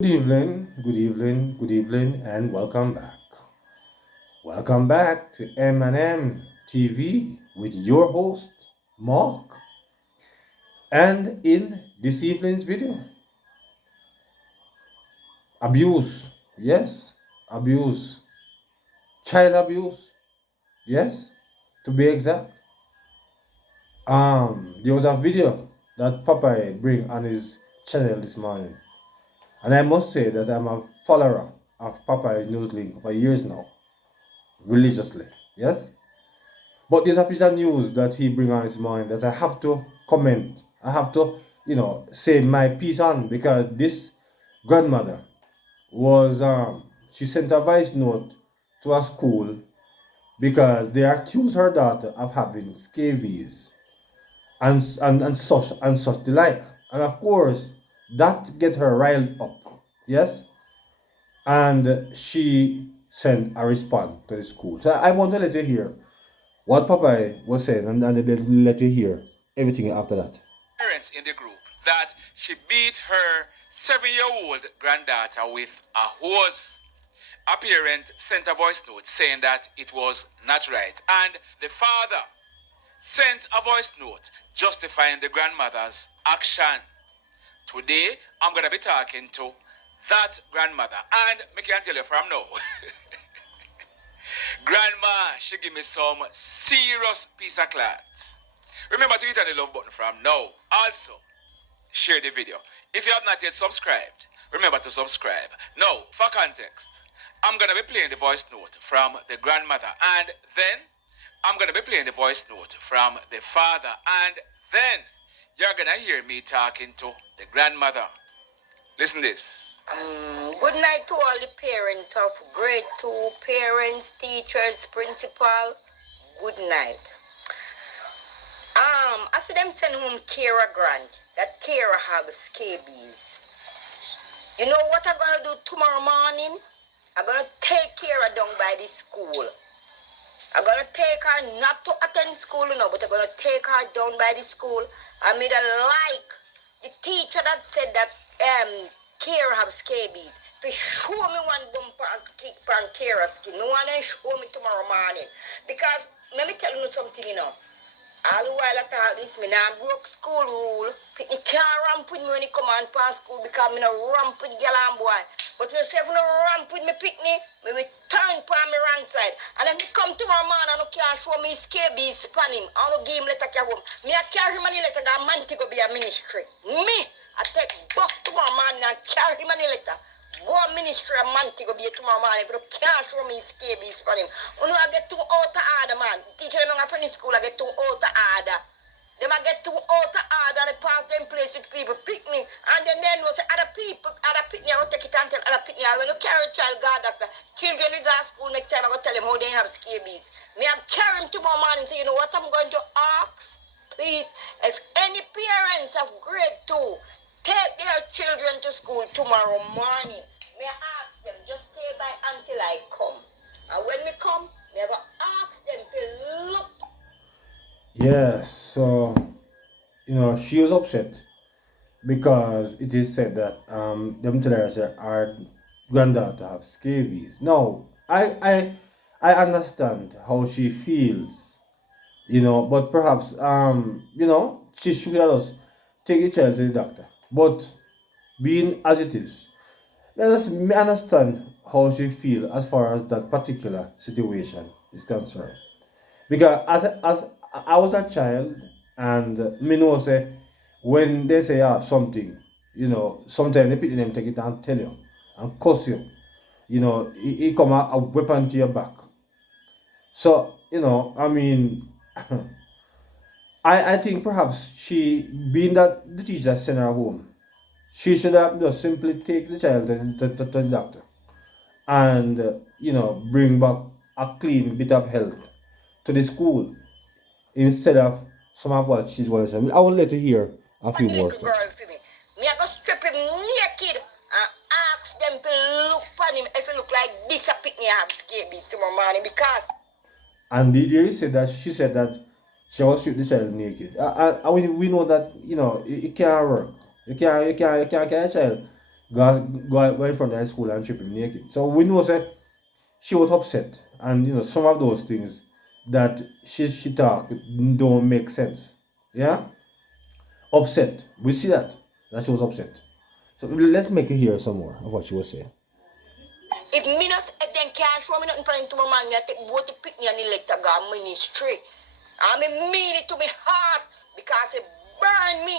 Good evening, good evening, and welcome back. Welcome back to M&M TV with your host, Mark. And in this evening's video, abuse, yes, abuse, child abuse, yes, to be exact. There was a video that Popeye bring on his channel this morning, and I must say that I'm a follower of Popeye's Newslink for years now, religiously, yes. But there's a piece of news that he bring on this morning that I have to comment. I have to, say my piece on because this grandmother was she sent a voice note to a school because they accuse her daughter of having scabies and such the like. And of course that get her riled up. Yes? And she sent a response to the school. So I want to let you hear what Popeye was saying, and then let you hear everything after that. Parents in the group that she beat her 7-year-old granddaughter with a hose. A parent sent a voice note saying that it was not right, and the father sent a voice note justifying the grandmother's action. Today, I'm going to be talking to that grandmother, and I can tell you from now. Grandma, she give me some serious piece of cloth. Remember to hit on the love button from now. Also, share the video. If you have not yet subscribed, remember to subscribe. Now, for context, I'm going to be playing the voice note from the grandmother, and then I'm going to be playing the voice note from the father, and then you're going to hear me talking to the grandmother. Listen this. Good night to all the parents of grade 2, parents, teachers, principal. Good night. I see them send home Kira Grant. That Kira have scabies. You know what I'm gonna do tomorrow morning? I'm gonna take Kira down by the school. I'm gonna take her not to attend school, but I'm gonna take her down by the school. I made a like the teacher that said that Kira have scabies. To show me one bumper and kick on Kira's skin. No one show me tomorrow morning. Because let me tell you something, all the while I thought this, me now broke school rule. Pick me can't ramp with me when he come on past school because me no ramp with girl and boy. But you say if no ramp with me pick me will turn for me wrong side. And then he come tomorrow morning and no can't show me scabies span him. I no give him letter carry home. Me I carry him and letter got man to go be a ministry. Me, I take bus tomorrow morning and carry him and letter. Go ministry a man to go be tomorrow morning if you can't show me scabies for him. You know I get too out of order, man. Teacher them from the school I get too out of order. Them I get too out of order and they pass them place with people pick me. And then will say other people, other pick me, I will take it and tell other pick me. And when you carry a child God doctor, children will go to school next time I go tell them how they have scabies. Me I carry him tomorrow morning and say, you know what I'm going to ask? Please, if any parents of grade 2 take their children to school tomorrow morning, may I ask them, just stay by until I come. And when we come, may I go ask them to look. Yes, so she was upset because it is said that them tell her say our granddaughter have scabies. Now, I understand how she feels, but perhaps she should have just take the child to the doctor. But being as it is, let us understand how she feel as far as that particular situation is concerned. Because as I was a child, and me know say when they say something, sometimes they pick them take it and tell you and cuss you. It come a weapon to your back. So I mean, I think perhaps she, being that the teacher sent her home, she should have just simply take the child to the doctor and bring back a clean bit of health to the school instead of some of what she's going to say. I will let you hear a few more Little stuff. girl for me. Me I go strip him naked and ask them to look for him if he look like this I pick me have scabies tomorrow morning because And the said that she said that she will shoot the child naked. And we know that it can't work. You can't get a child. go in front of the school and strip him naked. So we know that she was upset, and some of those things that she talk don't make sense. Yeah, upset. We see that she was upset. So let's make it hear some more of what she was saying. If me not if them can't show me nothing for him tomorrow man, me I take both the picnic and the letter go ministry. And me mean it to me heart because it burn me.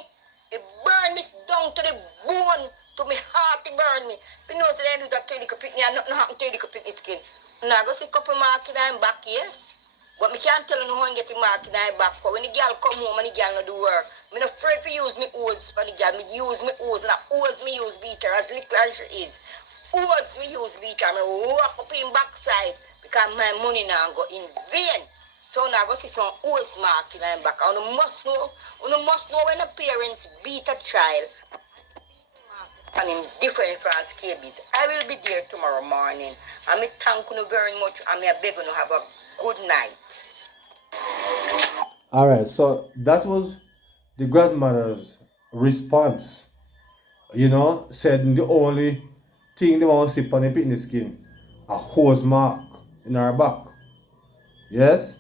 It burn me down to the bone. To me heart it burn me. You know so they do that teddy picnic and nothing happen to the picnic skin. Now I go see a couple mark in my back, yes. But me can't tell you how I get the mark in my back. Because when the girl come home and the girl no do work, me not afraid to use me hose for the girl. Me use me hose and I hose me use beater as little as she is. Hose me use beater. Me walk up in backside because my money now go in vain. So now go see some hose mark in my back. And you must know when the parents beat a child and in different from scabies. I will be there tomorrow morning. And me thank you very much and me beg you to have a good night. All right, so that was the grandmother's response. Said the only thing they want to see on the picnic skin, a hose mark in her back. Yes,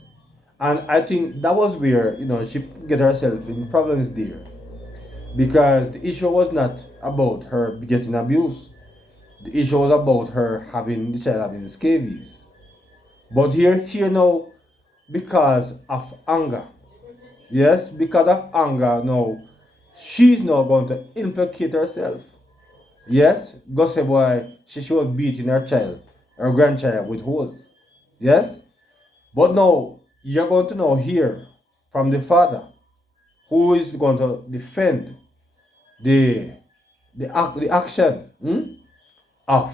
and I think that was where she get herself in problems there, because the issue was not about her getting abused. The issue was about her having the child having scabies. But here now, because of anger, yes, because of anger now, she's now going to implicate herself. Yes, go say boy, she was beating her child, her grandchild with hose. Yes, but now you're going to now hear from the father who is going to defend the the action of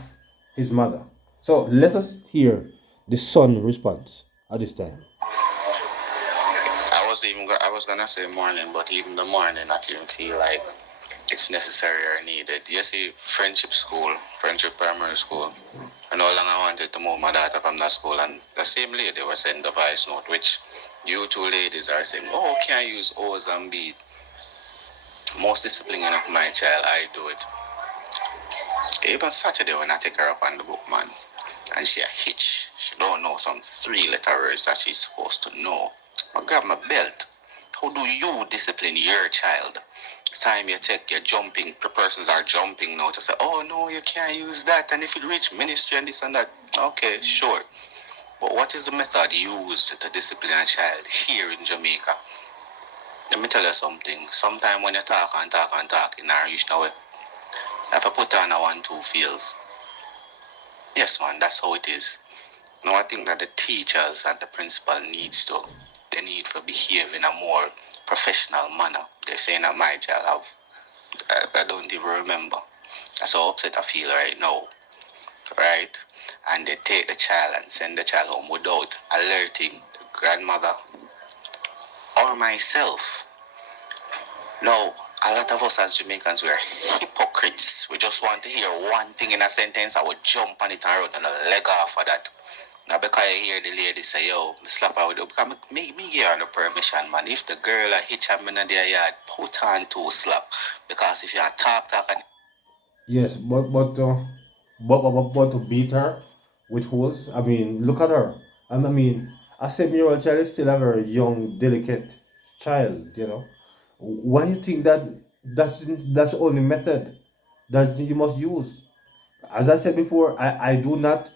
his mother. So let us hear the son response at this time. I was gonna say morning, but even the morning, I didn't feel like it's necessary or needed. You see, friendship primary school. I no longer wanted to move my daughter from that school, and the same lady was sending the voice note, which you two ladies are saying, "Oh, can I use O's and beat?" Most disciplining of my child, I do it. Even Saturday when I take her up on the book, man, and she a hitch. She don't know some 3-letter words that she's supposed to know. I grab my belt. How do you discipline your child? Time you take your jumping, the persons are jumping now to say, oh no, you can't use that, and if it reach ministry and this and that, okay, sure. But what is the method used to discipline a child here in Jamaica? Let me tell you something. Sometime when you talk and talk and talk in Irish now, if I put on a 1-2 feels. Yes, man, that's how it is. Now I think that the teachers and the principal they need to behave in a more professional manner. They're saying that my child I don't even remember. That's how upset I feel right now, right? And they take the child and send the child home without alerting the grandmother or myself. No, a lot of us as Jamaicans, we're hypocrites. We just want to hear one thing in a sentence and we jump on it and run and a leg off of that. Now because I hear the lady say, yo, slap her with you, because me give her the permission, man. If the girl hitch her in their yard, put on 2 slap. Because if you are talk and... Yes, but to beat her with hose, I mean, look at her. I mean, a 7-year-old child is still a very young, delicate child. Why do you think that's the only method that you must use? As I said before, I do not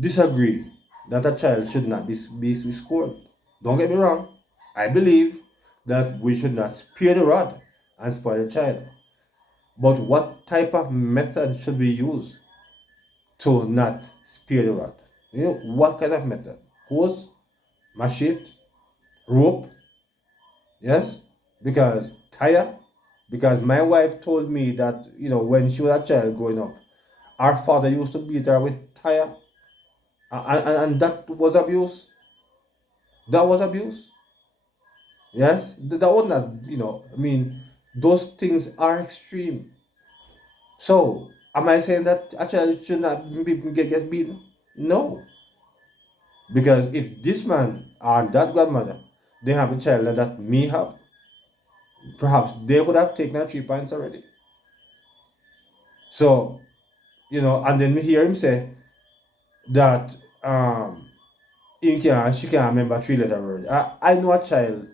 disagree that a child should not be scored. Don't get me wrong. I believe that we should not spare the rod and spoil the child. But what type of method should we use to not spare the rod? What kind of method? Hose, machete, rope, yes? Because tire, because my wife told me that, when she was a child growing up, our father used to beat her with tire, and that was abuse. That was abuse. Yes, that was not, I mean, those things are extreme. So, am I saying that a child should not get beaten? No. Because if this man and that grandmother, they have a child that me have, perhaps they would have taken 3 points already. So, and then me hear him say that she can remember three-letter word. I know a child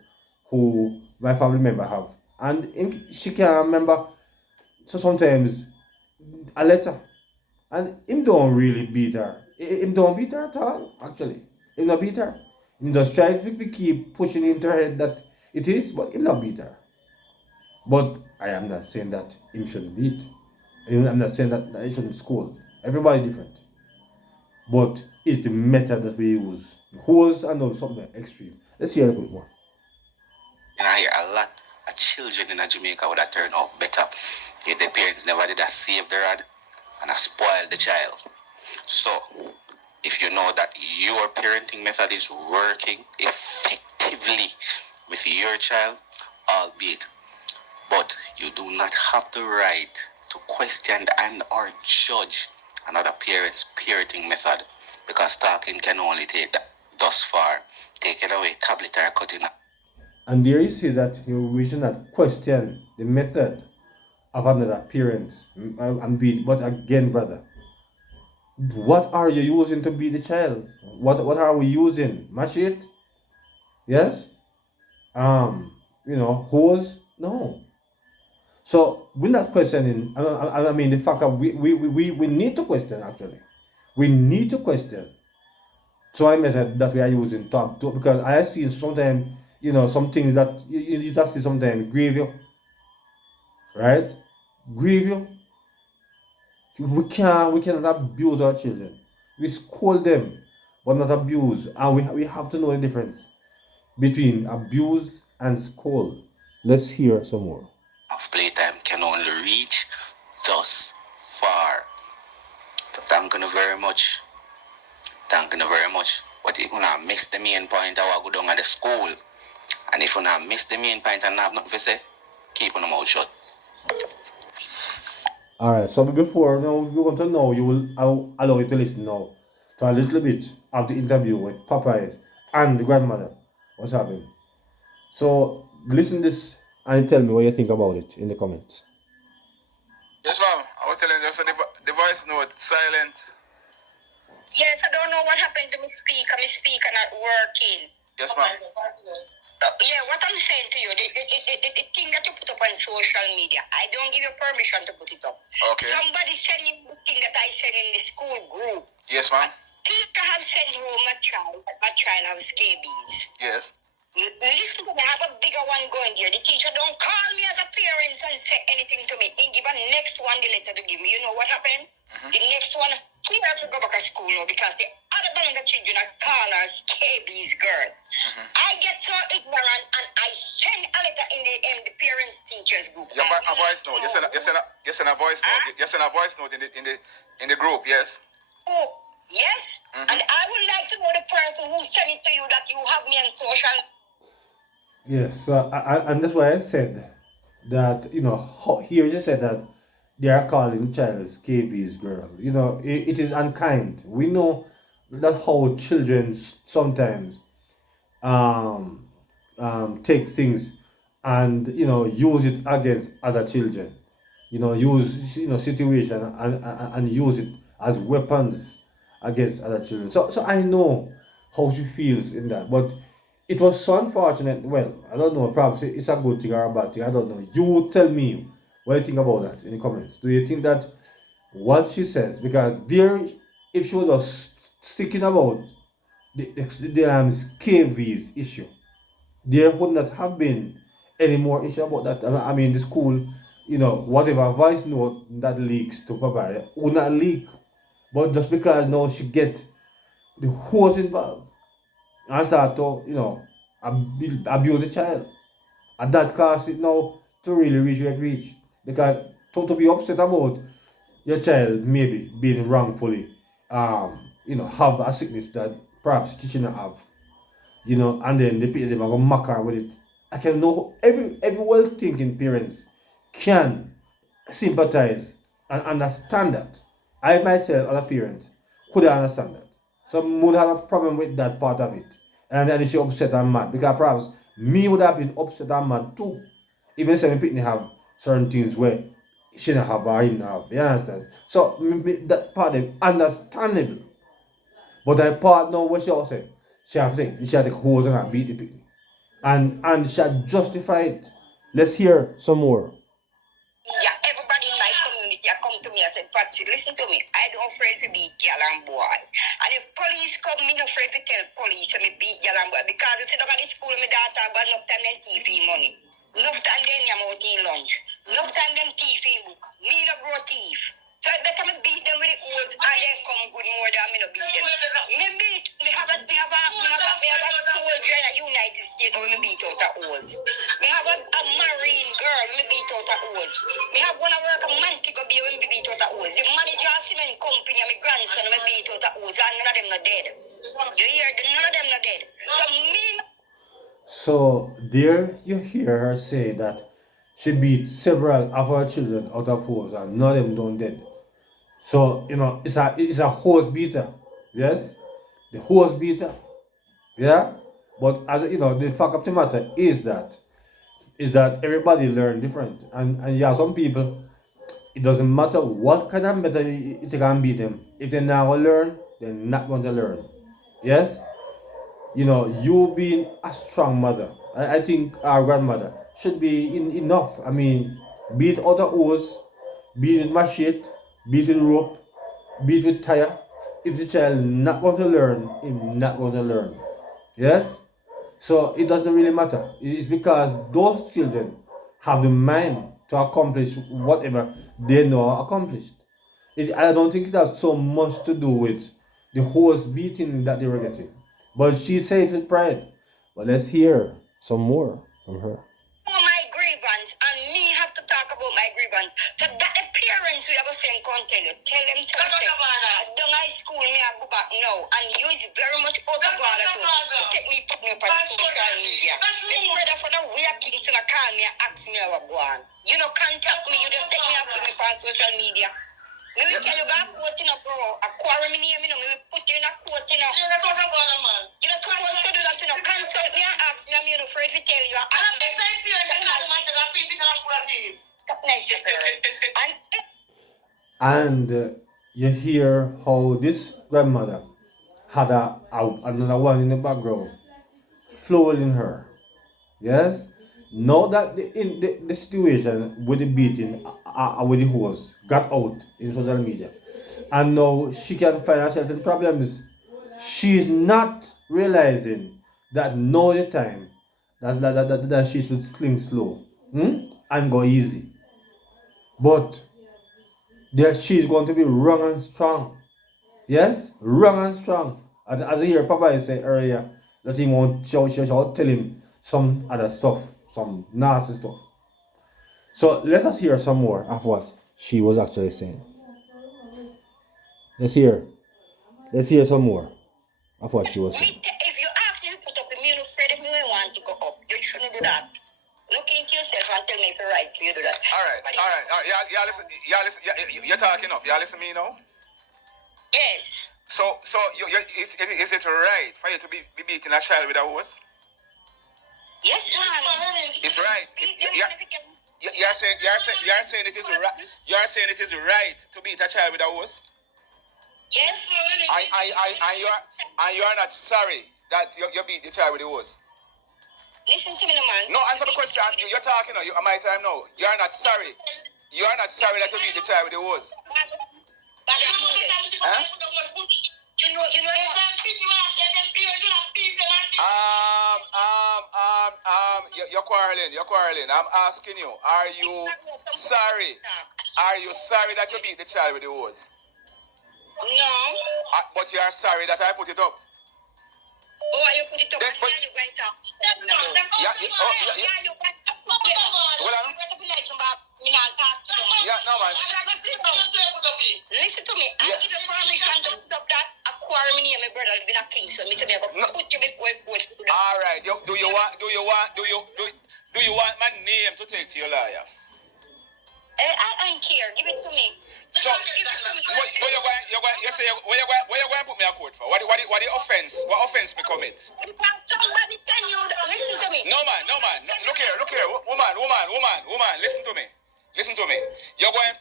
who my family member have, and she can remember. So sometimes a letter, and him don't really beat her. Him don't beat her at all. Actually, him not beat her. Him just try to keep pushing into her head that it is, but him not beat her. But I am not saying that him shouldn't beat. I'm not saying that he shouldn't school. Everybody different. But it's the method that we use. Who's and all something extreme. Let's hear a bit more. And I hear a lot of children in Jamaica would have turned out better if their parents never did a save the rod and a spoil the child. So, if you know that your parenting method is working effectively with your child, albeit, but you do not have the right to question and or judge another parent's parenting method, because talking can only take that thus far. Taking away tablet or cutting. And there you see that we should not question the method of another parent and beat. But again, brother, what are you using to beat the child? What are we using? Machete? Yes? Hose? No. So we're not questioning. I mean, the fact that we need to question, actually. We need to question. So I method that we are using to because I have seen sometimes, some things that you just see sometimes grieve you. Right? Grieve you. We cannot abuse our children. We scold them, but not abuse. And we have to know the difference between abuse and scold. Let's hear some more. Of playtime can only reach thus far. So thank you very much. Thank you very much. But if you not miss the main point, I will go down at the school. And if you not miss the main point and have nothing to say, keep on the mouth shut. Alright, so before now you want to know, you will allow you to listen now to a little bit of the interview with Popeye and the grandmother. What's happening? So listen this and tell me what you think about it in the comments. Yes, ma'am. I was telling you, so the voice note silent. Yes, I don't know what happened to my speaker not working. Yes, ma'am. Yeah, what I'm saying to you, the thing that you put up on social media, I don't give you permission to put it up. Okay. Somebody send you the thing that I sent in the school group. Yes, ma'am. Teacher have sent home my child have scabies. Yes. Listen to me, I have a bigger one going there. The teacher don't call me as a parent and say anything to me. He give a next one the letter to give me. You know what happened? The next one, he has to go back to school now because the other Banga children are call her scabies girl. I get so ignorant and I send a letter in the parents teachers group. Yeah, a voice note. You send a voice note. You send a voice note in the group. Yes. Oh, yes. And I would like to know the person who sent it to you that you have me on social. Yes, and that's why I said that, here you said that they are calling child scabies girl. It is unkind. We know that how children sometimes take things and use it against other children. Use situation and use it as weapons against other children. So I know how she feels in that, but it was so unfortunate. Well, I don't know. Perhaps it's a good thing or a bad thing. I don't know. You tell me what you think about that in the comments. Do you think that what she says, because there, if she was just sticking about the scabies issue, there would not have been any more issue about that. I mean, the school, whatever voice note that leaks to Papa would not leak, but just because now she get the horse involved and start to, abuse the child. And that caused it now to really reach where it reach. Because to be upset about your child maybe being wrongfully, have a sickness that perhaps she shouldn't have, and then the people are gonna mock her with it. I can know every well-thinking parents can sympathize and understand that. I myself, as a parent, could understand that. Some would have a problem with that part of it. And then she upset and mad. Because perhaps me would have been upset and mad too. Even if my pitney have certain things where she not have or him not have. You understand? So that part is understandable. But the part now what she also said, she have said she had to hose and beat the people. And she had justified it. Let's hear some more. Yeah, everybody in my community come to me and said, Patsy, listen to me. I don't afraid to beat girl and boy. And if police come, me not afraid to tell police me beat girl and boy. Because you see, look at the school, my daughter got enough time them TV money. Enough time them yam out in lunch. Enough time them TV book. Me no grow thief. So I better me beat them with the hose and then come good more than me no beat them. Me have a soldier in the United States where me beat out a hose. Me have a marine girl me beat out a hose. Me have one work a Montego Bay when me beat out a hose. The manager of cement company and my grandson me beat out a hose and none of them not dead. You hear? None of them not dead. So me. So there you hear her say that she beat several of her children out of hose and none of them don't dead. So it's a hose beater, yes, the hose beater, yeah. But as the fact of the matter is that everybody learn different, and yeah, some people it doesn't matter what kind of method it can beat them. If they're not gonna learn, they're not going to learn. Yes, you being a strong mother, I think our grandmother should be enough. I mean, beat out the hose, beat with machete, beat with rope, beat with tire. If the child not going to learn, he's not going to learn. Yes? So it doesn't really matter. It's because those children have the mind to accomplish whatever they know are accomplished. I don't think it has so much to do with the horse beating that they were getting. But she said it with pride. But let's hear some more from her. My grievance and me have to talk about my grievance. So that the parents we have to send come tell them something. Down high school me I go back now and you is very much out of order to take me put me up on social media. My brother for the way things to call me and ask me how I go on. You know contact me, you just take me and put me on social media. Me will tell you about quote in a bro. A quarrel me name, me will put you in a quote in a. You're not supposed to do that, consult me and ask me, I'm afraid to tell you. And you hear how this grandmother had another one in the background flowing her. Yes? Now that the situation with the beating with the horse got out in social media, and now she can find herself in problems, she's not realizing that now the time that she should sling slow and go easy. But she's going to be wrong and strong. Yes? Wrong and strong. As you hear Papa say earlier, that he won't tell him some other stuff, some nasty stuff. So let us hear some more of what she was actually saying. Let's hear some more of what she was saying. If you ask me to put up the me afraid if you want to go up, you shouldn't do that. Look into yourself and tell me if you're right to you do that. All right. Yeah, listen. You're talking enough. Yeah, listen to me now. Yes. So is it right for you to be beating a child with a hose? Yes, man. It's right. You're saying it is right. You're saying it is right to beat a child with a hose. Yes. And you are not sorry that you beat the child with the hose. Listen to me, man. No, answer the question. You're talking now. My time now. You are not sorry. You are not sorry that you beat the child with the hose. Huh? You're quarreling. I'm asking you, are you sorry? Are you sorry that you beat the child with the hose? No. But you are sorry that I put it up. Oh, you put it up. Then, you went up. No, man. Listen to me. I give you permission to put up that aquarium in my brother been a king, so me to make up. Put you before I put. All right. Do you want my name to take to your lawyer? I don't care. Give it to me. So, what you going to put me in court for? What the offense? What offense me commit? Somebody tell you. Listen to me. No man. Look here. Woman. Listen to me. You're going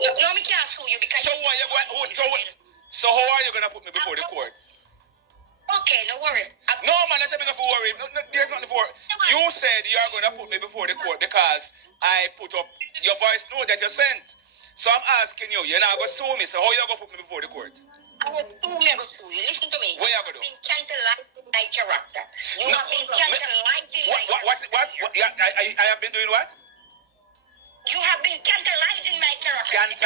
No, me can't sue you because. So what you going? So how are you gonna put me before the court? Okay, no worry. No, man, that's nothing for worry. There's nothing for. You said you are gonna put me before the court because I put up your voice note that you sent. So I'm asking you, you're not gonna sue me. So how you gonna put me before the court? I will sue you. Listen to me. What you gonna do? You've been tantalizing my character. You have been tantalizing my character. I have been doing what? You have been tantalizing my character. Auntie,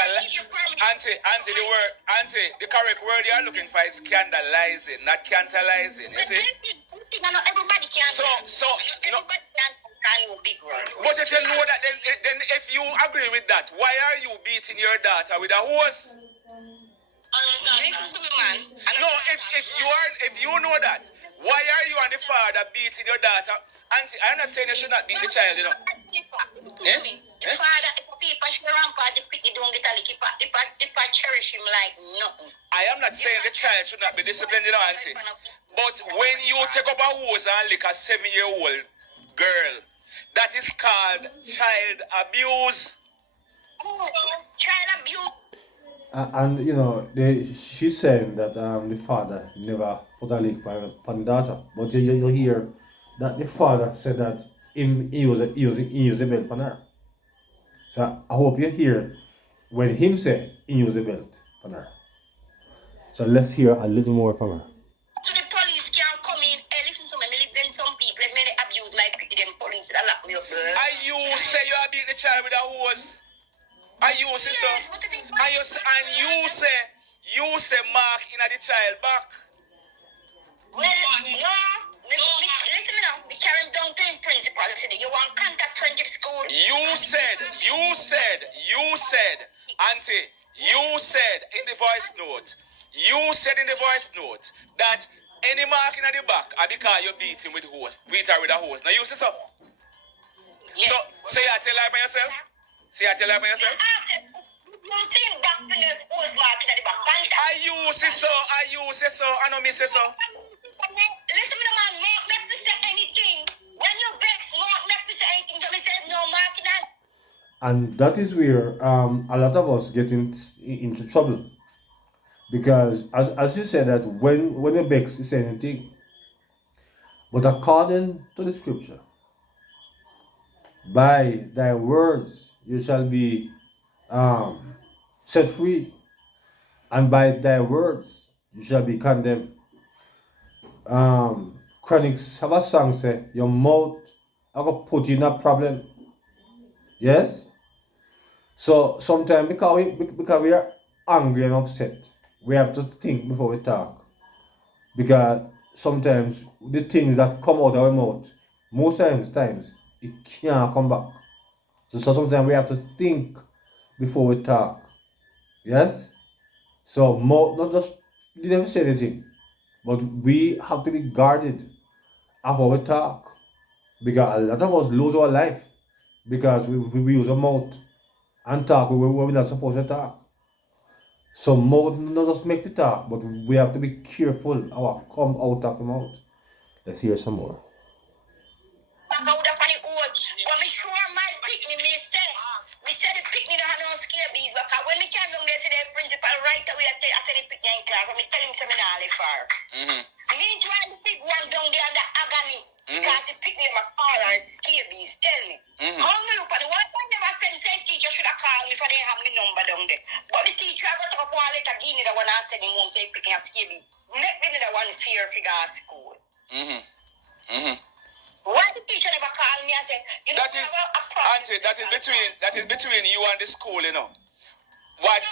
the correct word you're looking for is scandalizing, not tantalizing. You see? Everybody can. Everybody can big word. But if you know that, then if you agree with that, why are you beating your daughter with a hose? Listen to me, man. No, if you know that, why are you and the father beating your daughter? Auntie, I'm not saying you should not beat the child, you know. The father, if I should ramp out the pity, don't get a lick. If I cherish him like nothing. I am not saying the child should not be disciplined, you know, Auntie. But when you take up a hose and lick a 7-year-old girl, that is called child abuse. Child abuse. And you know, she's saying that the father never put a lick on the daughter, but you hear that the father said that he used the belt on her. So I hope you hear when him said he used the belt on her. So let's hear a little more from her. So the police can't come in. Hey, listen to me. Me live in some people. Let me abuse my pity. Them police that lock me up. And you say you are beating the child with a hose. And you say so. And you say mark in the child back. Well, no. Listen me now. The carrying down to him principal. You want contact friendship school? You said, Auntie, you said in the voice note, that any mark in the back are because you beat him with hose. Beat her with a hose. Now you say so? Yes. So, say you tell her by yourself? Say you tell her by yourself? You see him back to the hose mark in the back. I say so. I know me say so. Listen me man, make me say anything. When you vex, make me say anything. So me say no marking and. And that is where a lot of us get into trouble. Because as you said that when you vex, you say anything. But according to the scripture, by thy words you shall be set free, and by thy words you shall be condemned. Chronics have a song say, your mouth I go put you in a problem. Yes? So sometimes because we are angry and upset, we have to think before we talk. Because sometimes the things that come out of our mouth, most times it can't come back. So sometimes we have to think before we talk. Yes? So not just you never say anything, but we have to be guarded of how we talk. Because a lot of us lose our life because we use our mouth and talk where we're not supposed to talk. So mouth not just make we talk, but we have to be careful how we come out of the mouth. Let's hear some more. Meanwhile, the big one down there under agony. Because the picnic my caller and scabies. Tell me. How me look at the one time never send say teacher should have called me for they have my number down there. But the teacher I got to go for a letter give me the one I said him won't take picnic and scabies. Make me the one fear figure school. Why the teacher never call me and say, you know, that is between you and the school, you know. What?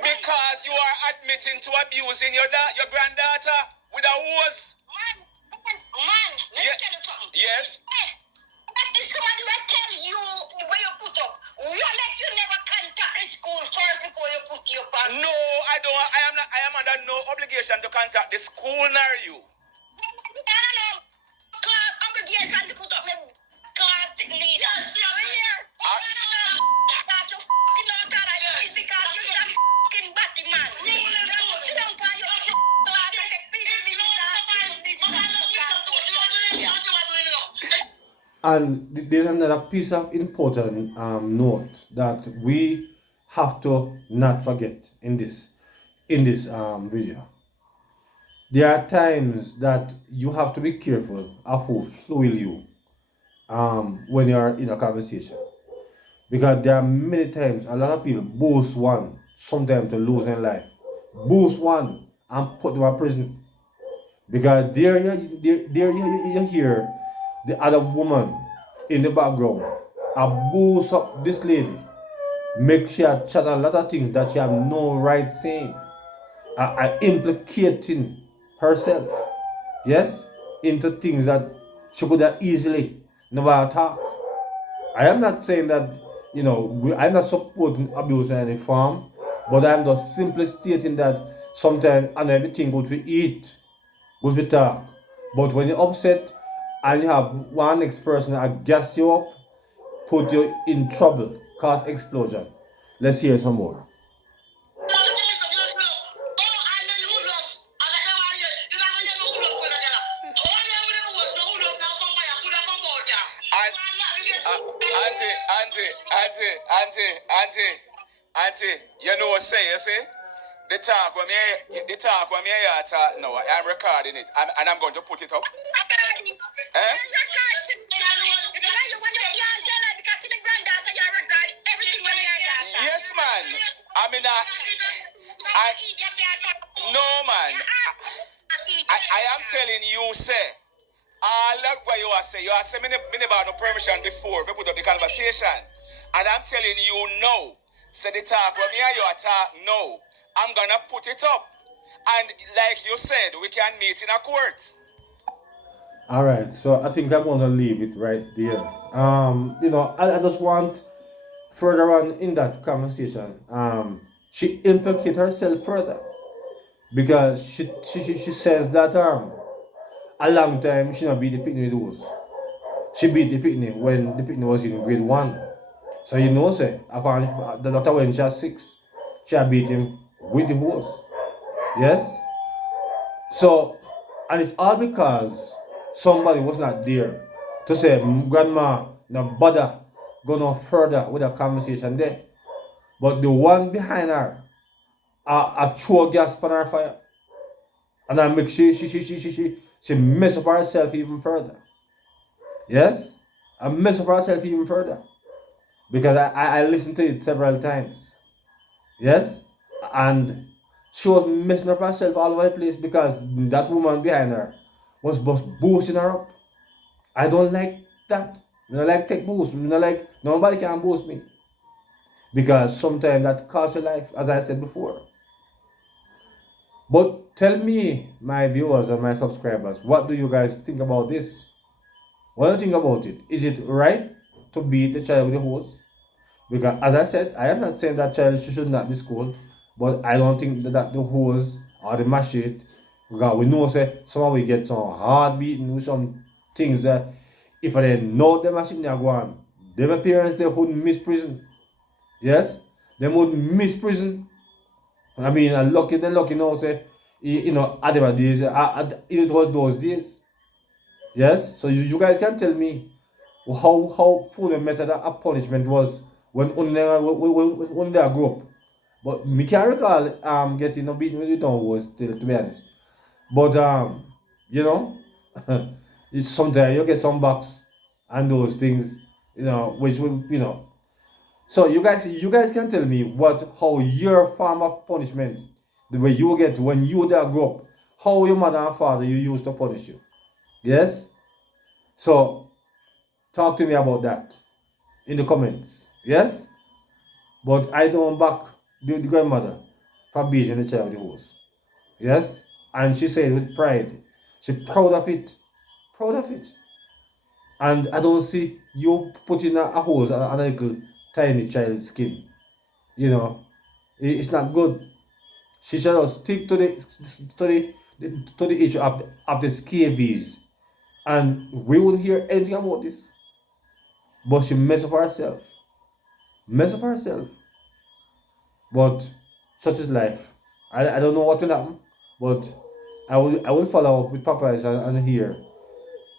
Because you are admitting to abusing your granddaughter with a hose. Man, let me tell you something. Yes. But this somebody will tell you where you put up. You let you never contact the school first before you put your pass. No, I don't. I am under no obligation to contact the school nor you. No. Class obligation to put up my class leader. So here. That's your fucking daughter. It's because you're a fucking batty man. You sit down for your class and take pictures. And there's another piece of important note that we have to not forget in this video. There are times that you have to be careful of who fool you when you're in a conversation. Because there are many times a lot of people boost one, sometimes to lose their life. Boost one and put them in prison. Because you hear the other woman in the background abuse up this lady. Make sure chat a lot of things that she have no right saying. Implicating herself, yes, into things that she could have easily never talk. I am not saying that, I'm not supporting abuse in any form, but I'm just simply stating that sometimes and everything good to eat, good to talk. But when you're upset and you have one next person that gas you up, put you in trouble, cause explosion. Let's hear some more. Auntie, you know what say, you see? The talk when me here talk now, I'm recording it and I'm going to put it up. Eh? Yes, man. I mean, no, man. I am telling you, say, all that what you are saying, me never had no permission before we put up the conversation. And I'm telling you now, say the talk when me and you talk now, I'm gonna put it up. And like you said, we can meet in a court. All right, so I think I'm gonna leave it right there. I just want further on in that conversation. She implicates herself further because she says that a long time she not beat the picnic those. She beat the picnic when the picnic was in grade 1. So say that when she was 6, she had beat him with the horse. Yes? So, and it's all because somebody was not there to say, Grandma, no bother, go no further with a conversation there. But the one behind her, I throw gas on her fire. And I make sure she mess up herself even further. Yes? I mess up herself even further. Because I listened to it several times. Yes? And she was messing up herself all over the place because that woman behind her was boosting her up. I don't like that. I don't like take boost. I don't like nobody can boost me. Because sometimes that costs your life, as I said before. But tell me, my viewers and my subscribers, what do you guys think about this? What do you think about it? Is it right to beat the child with the hose? Because as I said, I am not saying that child should not be schooled, but I don't think that the hose or the machete, because we know say some we get some hard beating with some things that if I didn't know the machine they are going, their parents they wouldn't miss prison. Yes? They would miss prison. I mean, lucky now say at the days it was those days. Yes? So you guys can tell me how full method of punishment was when they grew up. But me can't recall getting a beating with it was still, to be honest. But it's sometimes you get some bucks and those things, which will So you guys can tell me how your form of punishment, the way you get when you there grow up, how your mother and father you used to punish you. Yes? So talk to me about that in the comments. Yes? But I don't back the grandmother for beating the child with the hose. Yes? And she said with pride. She's proud of it. Proud of it. And I don't see you putting a hose on a little tiny child's skin. It's not good. She should stick to the issue of the scabies. And we wouldn't hear anything about this. But she messed up herself. But such is life. I don't know what will happen, but I will follow up with Popeyes and hear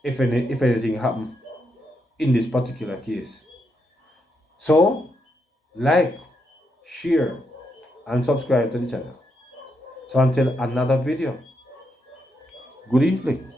if anything happen in this particular case. So, like, share, and subscribe to the channel. So until another video, good evening.